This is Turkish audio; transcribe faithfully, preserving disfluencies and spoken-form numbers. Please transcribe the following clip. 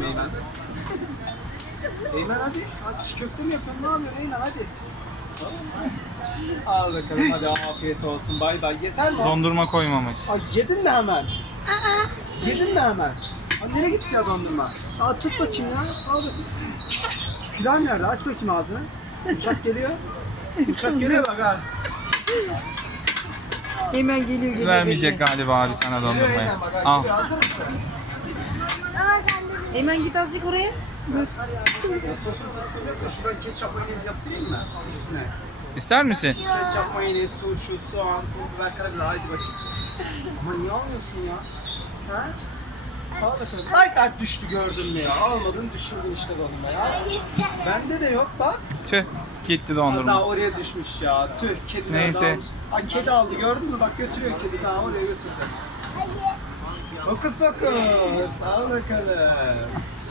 Eymen. Eymen hadi. Hadi çiğ köfte mi yapıyorsun? Ne yapıyorsun Eymen hadi. Al bakalım hadi afiyet olsun. Bay bay. Yeter mi? Dondurma koymamış. Ay yedin mi hemen? Yedin mi hemen? Ay nereye gitti ya dondurma? Aa tut bakayım ya. Al bakayım. Külah nerede? Aç bakayım ağzını. Uçak geliyor. Uçak geliyor bak ha. Hemen geliyor geliyor. Vermeyecek galiba abi sana Geliyor dondurmayı. Eymen bak. ha, Al. Geliyor. Hazır mısın? Hemen git azıcık oraya. Ya sosun fıstığını yok da şuradan ketçap mayonez yaptırayım mı? Üstüne. İster misin? Ketçap, mayonez, turşu, soğan, pul biber, karabiber. Haydi bakayım. Ama niye almıyorsun ya? Ha? Al bakalım. Ay kalp düştü gördün mü ya? Almadın düşürdün işte dondurma ya. Bende de yok bak. Tüh. Gitti Daha dondurma. oraya düşmüş ya. Tüh kedi Neyse. almış. Ay kedi aldı gördün mü? Bak götürüyor kedi daha oraya götürdü. Fokus fokus. Al bakalım.